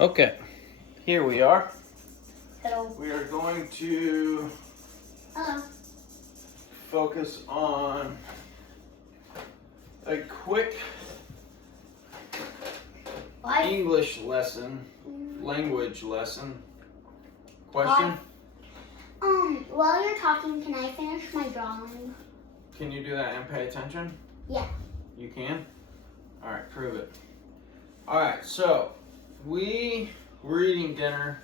Okay, here we are. Hello. We are going to Hello. focus on a quick What? English lesson, language lesson. Question? While you're talking, can I finish my drawing? Can you do that and pay attention? Yeah. You can? Alright, prove it. Alright, so we were eating dinner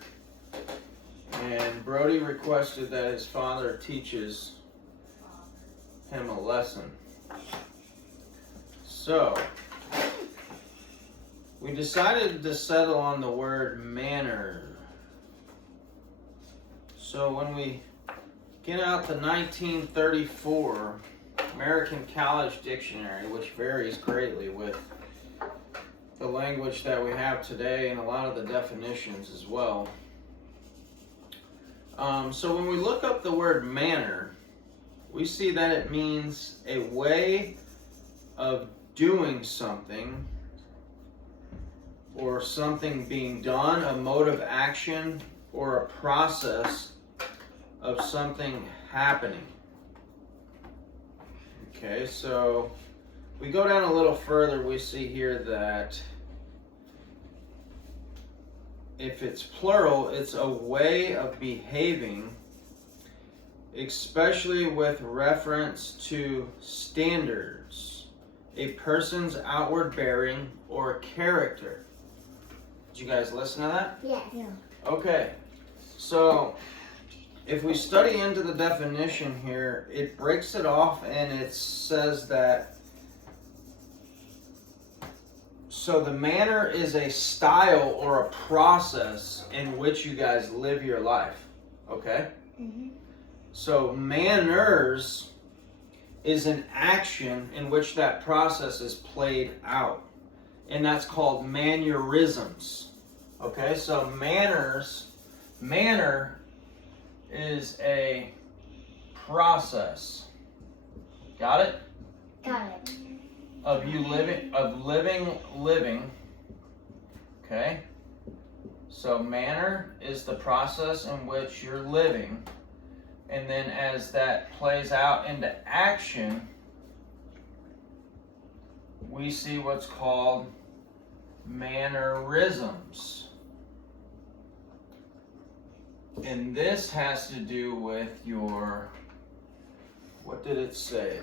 and Brody requested that his father teaches him a lesson. So we decided to settle on the word manner. So when we get out the 1934 American College Dictionary, which varies greatly with the language that we have today and a lot of the definitions as well. So when we look up the word manner, we see that it means a way of doing something or something being done, a mode of action, or a process of something happening. Okay, so we go down a little further, we see here that if it's plural, it's a way of behaving, especially with reference to standards, a person's outward bearing or character. Did you guys listen to that? Yeah. Okay, so if we study into the definition here, it breaks it off and it says that so the manner is a style or a process in which you guys live your life, okay? Mm-hmm. So manners is an action in which that process is played out, and that's called mannerisms, okay? So manner is a process. Got it? Got it. Of living. Okay? So manner is the process in which you're living. And then as that plays out into action, we see what's called mannerisms. And this has to do with your, what did it say?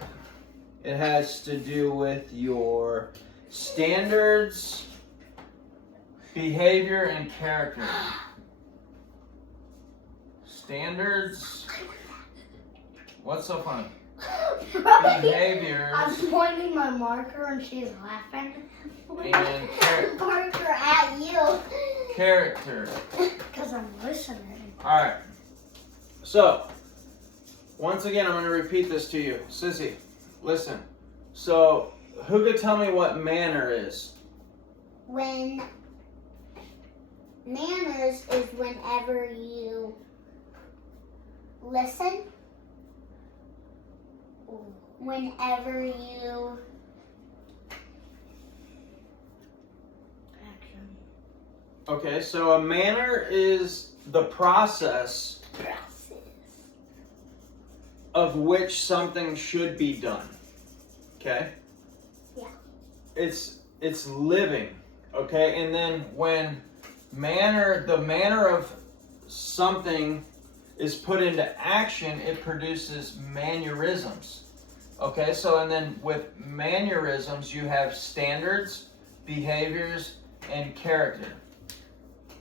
It has to do with your standards, behavior, and character. Standards. What's so funny? Behaviors. I'm pointing my marker and she's laughing. And Marker at you. Character. Because I'm listening. Alright. So, once again, I'm going to repeat this to you. Sissy, listen. So, who could tell me what manner is? When manners is whenever you listen, whenever you action. Okay, so a manner is the process of which something should be done. Okay? Yeah. It's living. Okay? And then when the manner of something is put into action, it produces mannerisms. Okay? So and then with mannerisms you have standards, behaviors, and character.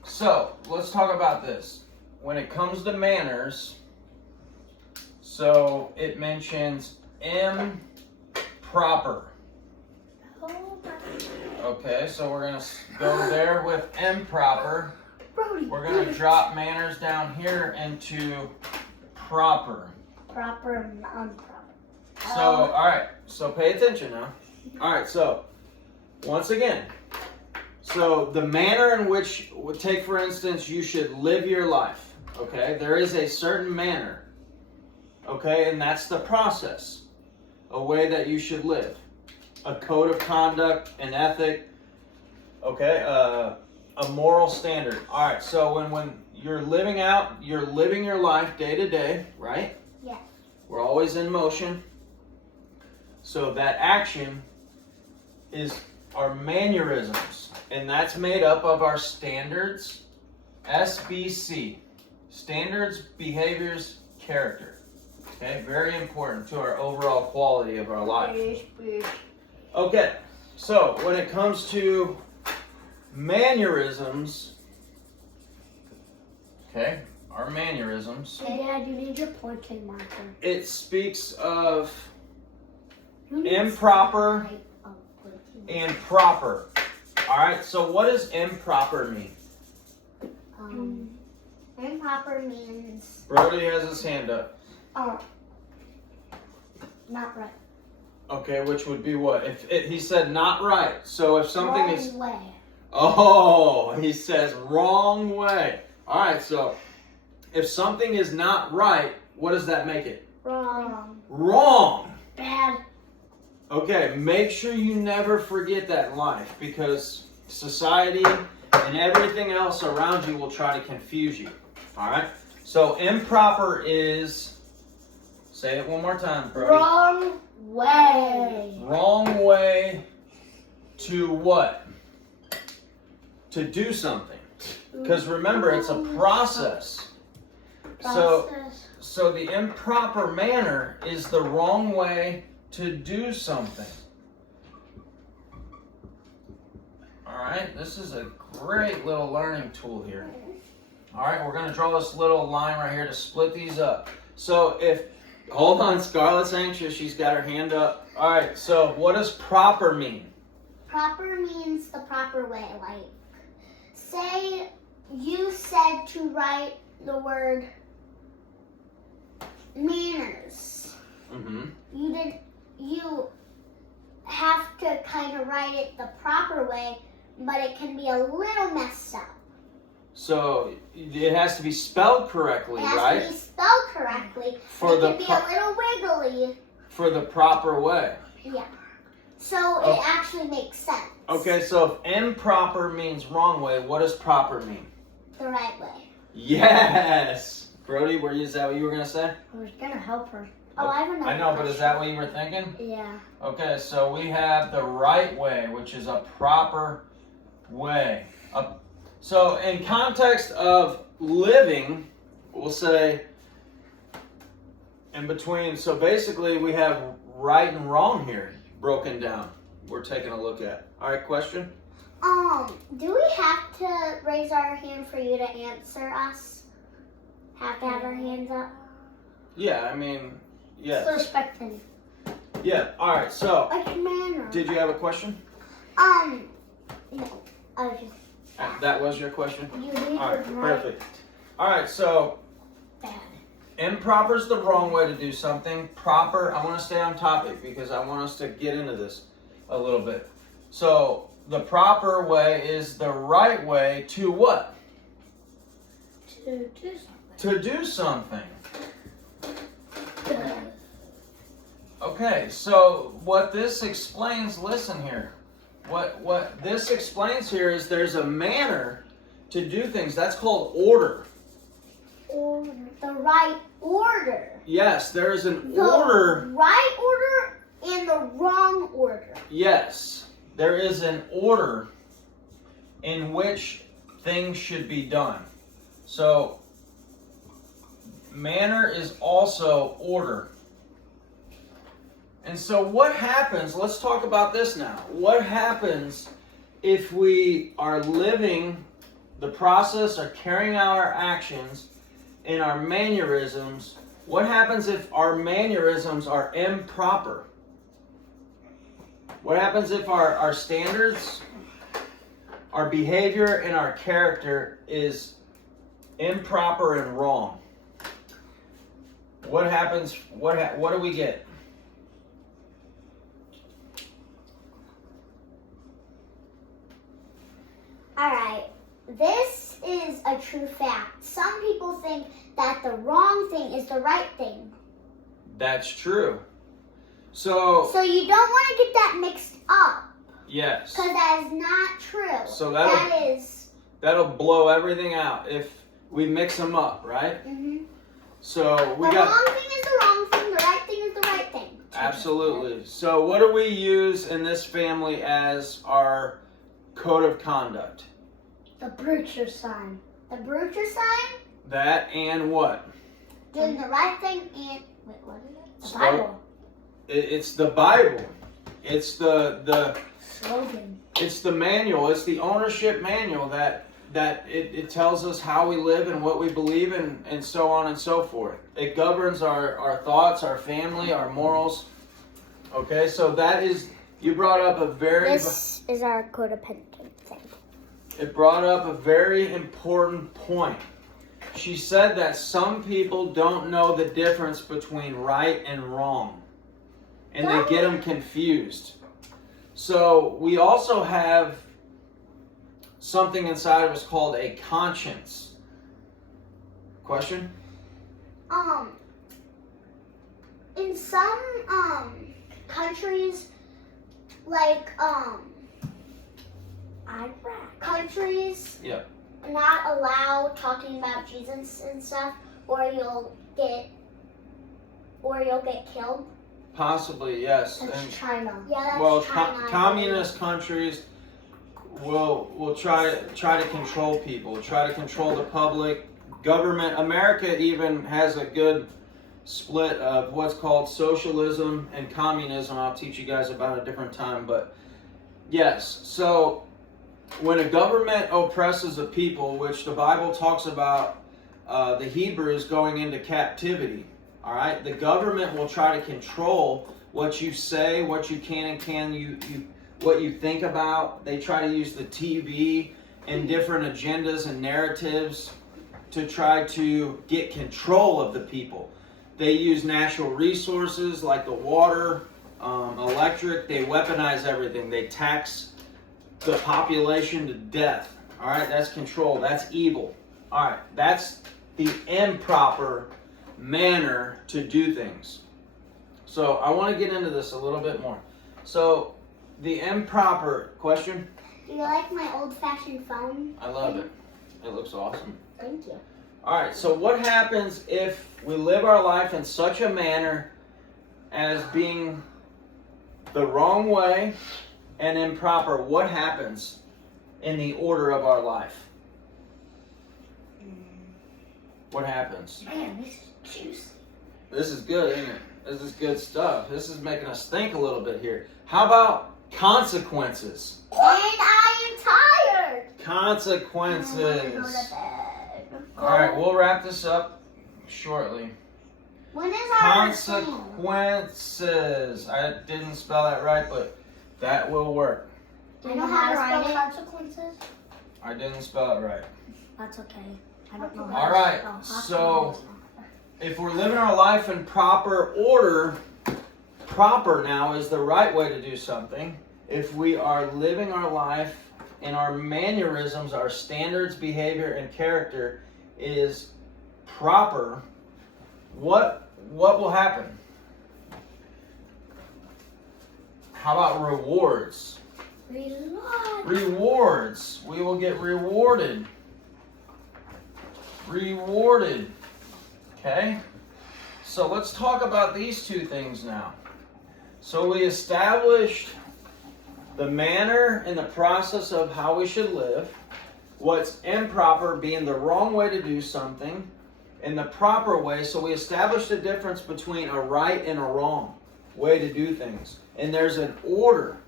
So, let's talk about this. When it comes to manners, so it mentions improper. Okay, so we're going to go there with improper. We're going to drop manners down here into proper. Proper and improper. So, alright, so pay attention now. Alright, so, once again, so the manner in which, take for instance, you should live your life, okay? There is a certain manner, okay? And that's the process, a way that you should live. A code of conduct, an ethic, okay? a moral standard. All right, so when you're living your life day to day, right? Yes. We're always in motion. So that action is our mannerisms, and that's made up of our standards, SBC, standards, behaviors, character. Okay, very important to our overall quality of our life. Okay, so when it comes to mannerisms, okay, our mannerisms, Dad, you need your pointing marker. it speaks of improper and proper. All right, so what does improper mean? Improper means Brody has his hand up. not right. Okay, which would be what? If he said not right. So if something Wrong is way. Oh, he says wrong way. All right, so if something is not right, what does that make it? Wrong. Wrong. Bad. Okay, make sure you never forget that in life, because society and everything else around you will try to confuse you. All right? So improper is, say it one more time, Brody. Wrong way. Wrong way to what? To do something. Because remember, it's a process. So the improper manner is the wrong way to do something. All right, this is a great little learning tool here. All right, we're going to draw this little line right here to split these up. So hold on, Scarlett's anxious. She's got her hand up. All right, so what does proper mean? Proper means the proper way. Like, say you said to write the word manners. Mm-hmm. You have to kind of write it the proper way, but it can be a little messed up. So it has to be spelled correctly, right? It has to be spelled correctly. It can be a little wiggly. For the proper way. Yeah. So it actually makes sense. Okay, so if improper means wrong way, what does proper mean? The right way. Yes! Brody, is that what you were going to say? I was going to help her. Oh, I have another I know, but is question. that what you were thinking? Yeah. Okay, so we have the right way, which is a proper way. So in context of living, we'll say in between, so basically we have right and wrong here broken down. We're taking a look at. All right, question? Do we have to raise our hand for you to answer us? Have to have our hands up? Yeah, I mean, yeah. So respectfully. Yeah, all right, so Like manner. did you have a question? No. I was just. That was your question? You need All right, to write perfect. All right, so bad. improper is the wrong way to do something. Proper, I want to stay on topic because I want us to get into this a little bit. So the proper way is the right way to what? To do something. To do something. Okay, so what this explains, listen here. What this explains here is there's a manner to do things. That's called order. Order. The right order. Yes, there is an The order. right order and the wrong order. Yes, there is an order in which things should be done. So, manner is also order. And so what happens, let's talk about this now. What happens if we are living the process or carrying out our actions in our mannerisms? What happens if our mannerisms are improper? What happens if our standards, our behavior, and our character is improper and wrong? What happens? What do we get? Alright, this is a true fact. Some people think that the wrong thing is the right thing. That's true. So you don't want to get that mixed up. yes. Because that is not true. So that is That'll blow everything out if we mix them up, right? Mm-hmm. So we the got... wrong thing is the wrong thing, the right thing is the right thing. Absolutely. So what do we use in this family as our code of conduct? The Brucher sign. The Brucher sign? That and what? Doing the right thing and... Wait, what is it? The Start- Bible. It's the Bible. It's the Slogan. It's the manual. It's the ownership manual that it tells us how we live and what we believe and so on and so forth. It governs our thoughts, our family, our morals. Okay, so that is, you brought up a very... This is our codependent thing. It brought up a very important point. She said that some people don't know the difference between right and wrong. And they get them confused. So we also have something inside of us called a conscience. Question? In some countries, like Iraq, countries Yep. not allow talking about Jesus and stuff, or you'll get killed. Possibly, yes. That's And, China. Yeah, that's well, China. communist countries will try to control people, try to control the public. Government, America even has a good split of what's called socialism and communism. I'll teach you guys about a different time, but yes. So when a government oppresses a people, which the Bible talks about the Hebrews going into captivity, all right, the government will try to control what you say, what you can and what you think about. They try to use the TV and different agendas and narratives to try to get control of the people. They use natural resources like the water, electric. They weaponize everything. They tax the population to death. All right, that's control. That's evil. All right, that's the improper manner to do things. So I want to get into this a little bit more. So the improper question. Do you like my old-fashioned phone? I love it. It looks awesome. Thank you. All right, so what happens if we live our life in such a manner as being the wrong way and improper? What happens in the order of our life? What happens? Man, this is juicy. This is good, isn't it? This is good stuff. This is making us think a little bit here. How about consequences? And I am tired. Consequences. I want to go to bed. All right, we'll wrap this up shortly. When is our thing? Consequences. I didn't spell that right, but that will work. Do you know how to spell consequences? I didn't spell it right. That's okay. I don't know All how right, to spell. so if we're living our life in proper order, proper now is the right way to do something. If we are living our life and our mannerisms, our standards, behavior, and character is proper, what will happen? How about rewards? Rewards. We will get rewarded. Rewarded. Okay? So let's talk about these two things now. So we established the manner and the process of how we should live, what's improper being the wrong way to do something, and the proper way. So we established the difference between a right and a wrong way to do things. And there's an order.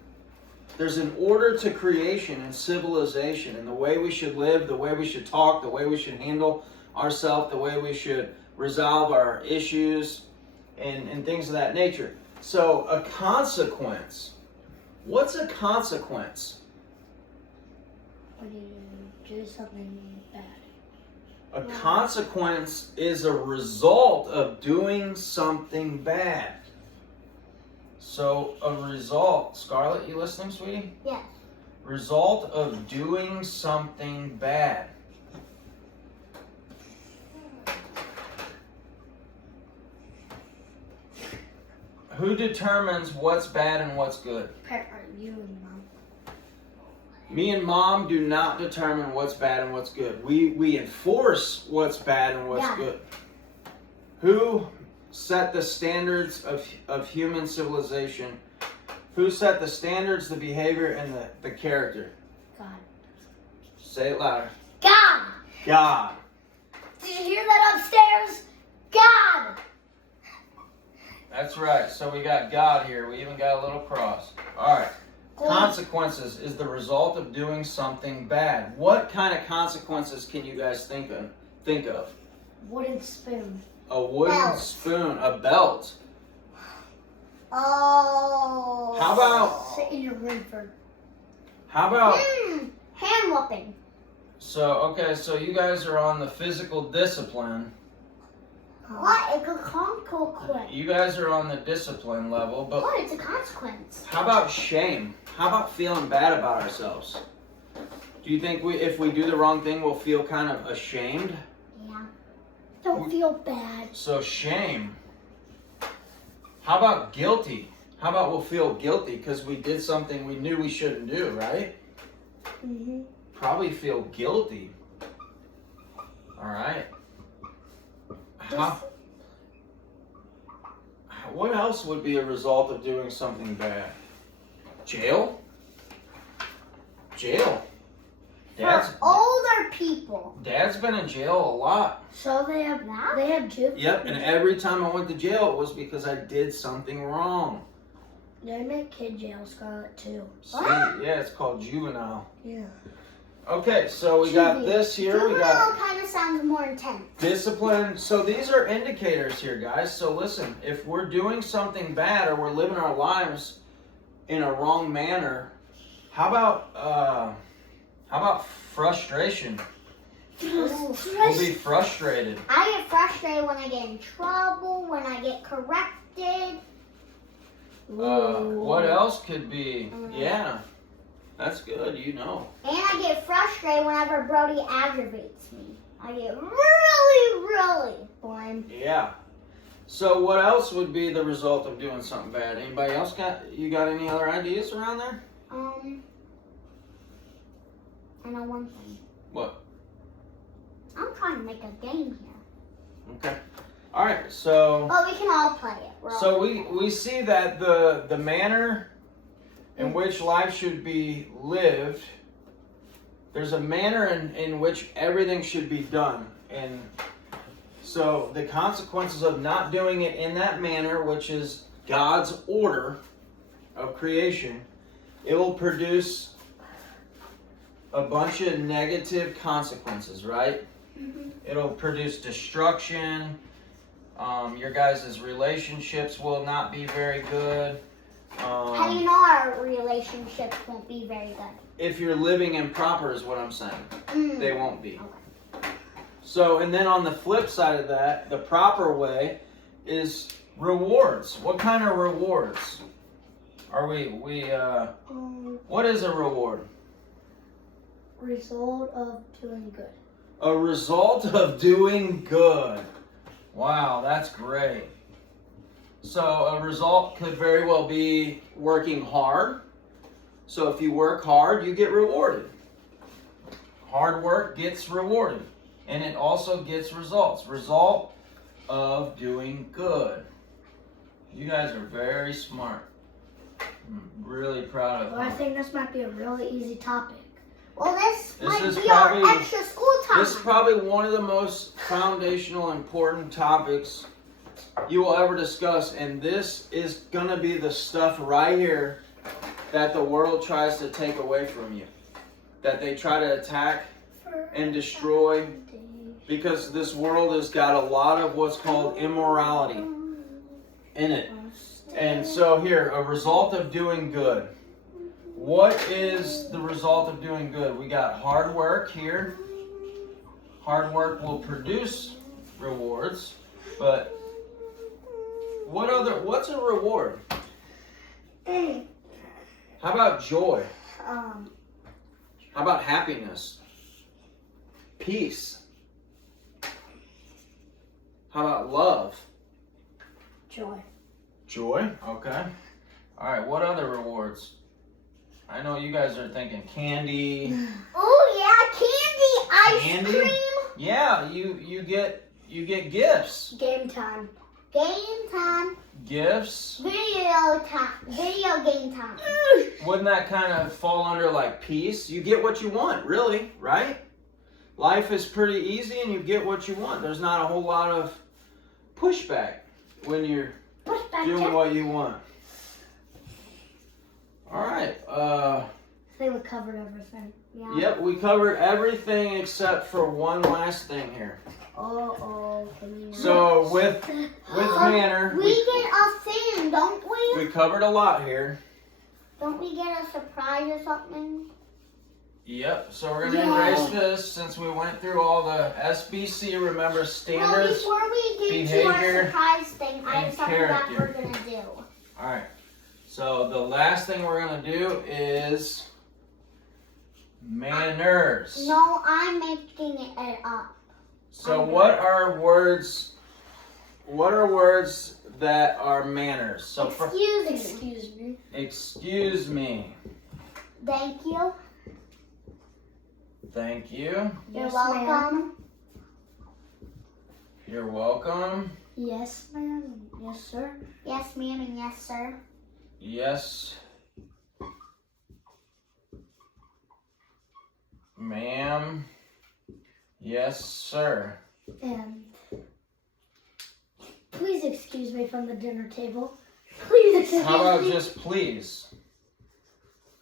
There's an order to creation and civilization and the way we should live, the way we should talk, the way we should handle ourselves, the way we should resolve our issues and things of that nature. So a consequence. What's a consequence? When you do something bad. A consequence is a result of doing something bad. So a result, Scarlett, you listening, sweetie? Yes. Result of doing something bad. Who determines what's bad and what's good? You and Mom. Me and Mom do not determine what's bad and what's good. We enforce what's bad and what's good. Who set the standards of human civilization? Who set the standards, the behavior, and the character? God. Say it louder. God. God. Did you hear that upstairs? God. That's right. So we got God here. We even got a little cross. All right. Consequences is the result of doing something bad. What kind of consequences can you guys think of? Wooden spoon. A wooden spoon, a belt. Oh. How about sit in your river? How about hand whooping? So you guys are on the physical discipline. What? It's a consequence. You guys are on the discipline level, but What? It's a consequence. how about shame? How about feeling bad about ourselves? Do you think if we do the wrong thing, we'll feel kind of ashamed? Yeah. Don't feel bad. So shame. How about guilty? How about we'll feel guilty because we did something we knew we shouldn't do, right? Mm-hmm. Probably feel guilty. All right. What else would be a result of doing something bad? Jail? Jail. For older people. Dad's been in jail a lot. So they have jail. Yep, and every time I went to jail, it was because I did something wrong. They make kid jail, Scarlett, too. See, yeah, it's called juvenile. Yeah. Okay, so we got this here. Juvenile We got kind of sounds more intense. discipline. So these are indicators here, guys. So listen, if we're doing something bad or we're living our lives in a wrong manner, how about frustration? We'll be frustrated. I get frustrated when I get in trouble, when I get corrected. What else could be? Yeah, that's good, you know. And I get frustrated whenever Brody aggravates me. I get really blamed. Yeah. So what else would be the result of doing something bad? Anybody else got any other ideas around there? I know one thing. What? I'm trying to make a game here. Okay. All right. So. But we can all play it. So we see that the manner in which life should be lived. There's a manner in which everything should be done, and so the consequences of not doing it in that manner, which is God's order of creation, it will produce a bunch of negative consequences, right? Mm-hmm. It'll produce destruction. Your guys' relationships will not be very good. How do you know our relationships won't be very good? If you're living improper is what I'm saying. They won't be. Okay. So, and then on the flip side of that, the proper way is rewards. What kind of rewards are what is a reward? Result of doing good. A result of doing good. Wow, that's great. So a result could very well be working hard. So if you work hard, you get rewarded. Hard work gets rewarded. And it also gets results. Result of doing good. You guys are very smart. I'm really proud of you. Well, I think this might be a really easy topic. Well, this might is be probably- our extra school time. This is probably one of the most foundational, important topics you will ever discuss. And this is going to be the stuff right here that the world tries to take away from you. That they try to attack and destroy. Because this world has got a lot of what's called immorality in it. And so here, a result of doing good. What is the result of doing good? We got hard work here. Hard work will produce rewards. But what's a reward? How about joy? How about happiness? Peace? How about love? Joy. Joy? Okay. All right, what other rewards? I know you guys are thinking candy. Oh yeah, candy, ice Candy? cream. Yeah, you get gifts. Game time. Game time. Gifts. Video time. Video game time. Wouldn't that kind of fall under like peace? You get what you want, really, right? Life is pretty easy and you get what you want. There's not a whole lot of pushback when you're doing what you want. All right. I think we covered everything. Yeah. Yep, we covered everything except for one last thing here. So with manner, we get a thing, don't we? we covered a lot here. Don't we get a surprise or something? Yep, so we're going to erase this since we went through all the SBC, remember standards. Well, before we get to our behavior, surprise thing, I have something that character. we're going to do. Alright, so the last thing we're going to do is manners. No, I'm making it up. So what are words that are manners? So Excuse me. Excuse me. Thank you. Thank you. You're welcome. You're welcome. Yes, ma'am. Yes, sir. Yes, ma'am, and yes, sir. Yes, ma'am. Yes, sir. And please excuse me from the dinner table. Please excuse How about me. just please?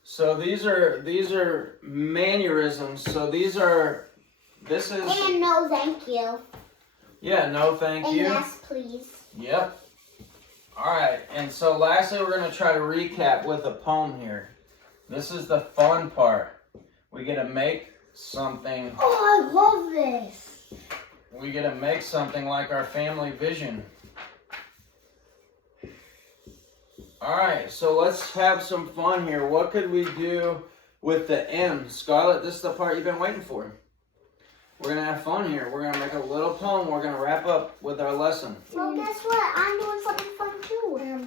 So these are mannerisms. So this is And no, thank you. yeah, no thank And you. yes, please. Yep. All right, and so lastly, we're going to try to recap with a poem here. This is the fun part. We get to make something. Oh, I love this. We get to make something like our family vision. All right, so let's have some fun here. What could we do with the M? Scarlett, this is the part you've been waiting for. We're going to have fun here. We're going to make a little poem. We're going to wrap up with our lesson. Well, guess what? I'm doing something fun too.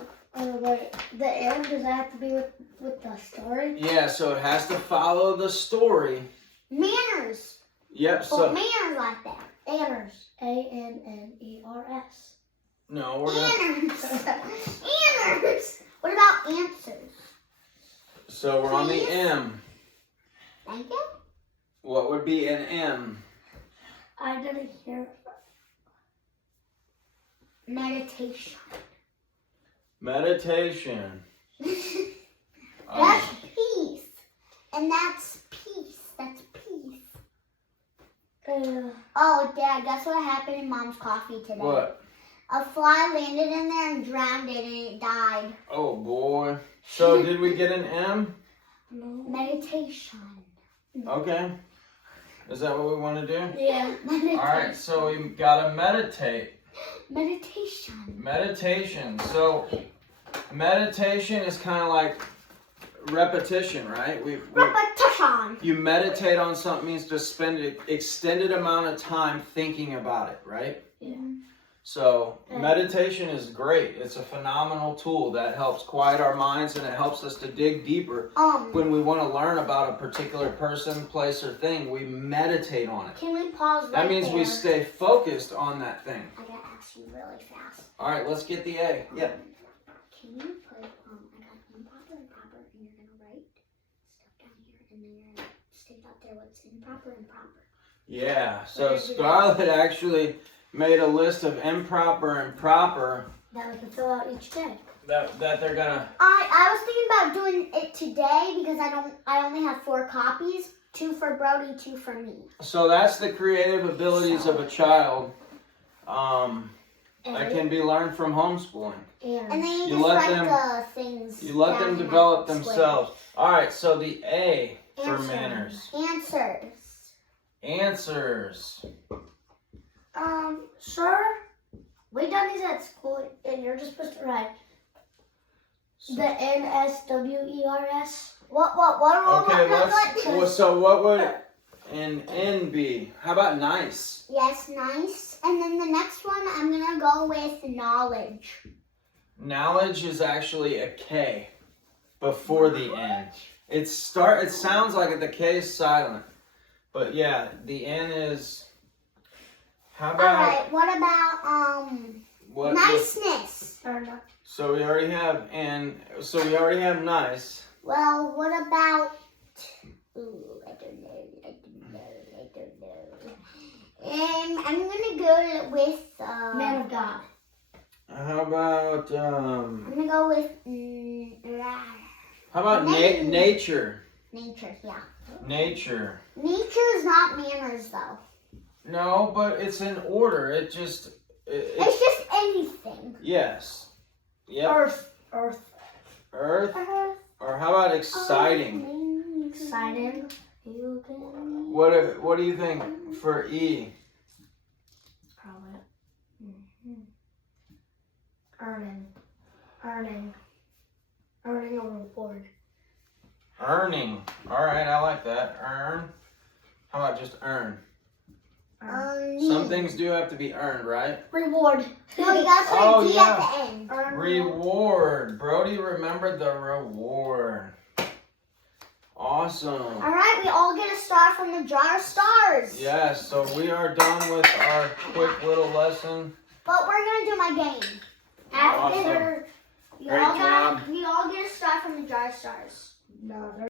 Wait, the M, does that have to be with the story? Yeah, so it has to follow the story. Manners. Yep, Well, so... manners like that. Manners. A-N-N-E-R-S. No, we're going to... Manners. What about answers? So we're on the Please? M. Thank you. What would be an M? I didn't hear. Meditation. Meditation. That's peace. And that's peace. That's peace. Oh, Dad, guess what happened in Mom's coffee today? What? A fly landed in there and drowned it and it died. Oh, boy. So did we get an M? No. Meditation. Okay. Is that what we want to do? Yeah. Meditation. All right, so we got to meditate. Meditation. Meditation. So meditation is kind of like repetition, right? Repetition. You meditate on something means to spend an extended amount of time thinking about it, right? Yeah. So meditation is great. It's a phenomenal tool that helps quiet our minds and it helps us to dig deeper. When we want to learn about a particular person, place, or thing, we meditate on it. Can we pause right That means there? we stay focused on that thing. I gotta ask you really fast. All right, let's get the A. Yeah. Can you put, I got improper and proper, and you're gonna write stuff down here, and then you're gonna state out there what's improper and proper. Yeah. So Scarlett actually made a list of improper and proper That we can fill out each day. that they're gonna. I was thinking about doing it today because I only have 4 copies, 2 for Brody, 2 for me. So that's the creative abilities of a child that can be learned from homeschooling. And then You you just let write them- the things. You let down them in develop that square. themselves. All right, so the A for Answer. manners. Answers. Answers. Sir, we done these at school, and you're just supposed to write the N-S-W-E-R-S. What? Okay, so what would an N be? How about nice? Yes, nice. And then the next one, I'm gonna go with knowledge. Knowledge is actually a K before the N. It sounds like it. The K is silent. But yeah, the N is. How about? All right. What about What? niceness? So we already have So we already have nice. Well, what about? Ooh, I don't know. I'm gonna go with man of God. How about I'm gonna go with How about nature? Nature, yeah. Nature. Nature is not manners, though. No, but it's in order. It's just anything. Yes. Yep. Earth. Or how about exciting? Exciting. What do you think for E? Probably. Earning a reward. Earning. All right, I like that. Earn. How about just earn? Some things do have to be earned, right? Reward. No, you gotta put a D at the end. Reward. Brody remembered the reward. Awesome. All right, we all get a star from the jar of stars. Yes, so we are done with our quick little lesson. But we're gonna do my game. After Awesome. we all get a star from the jar of stars. No,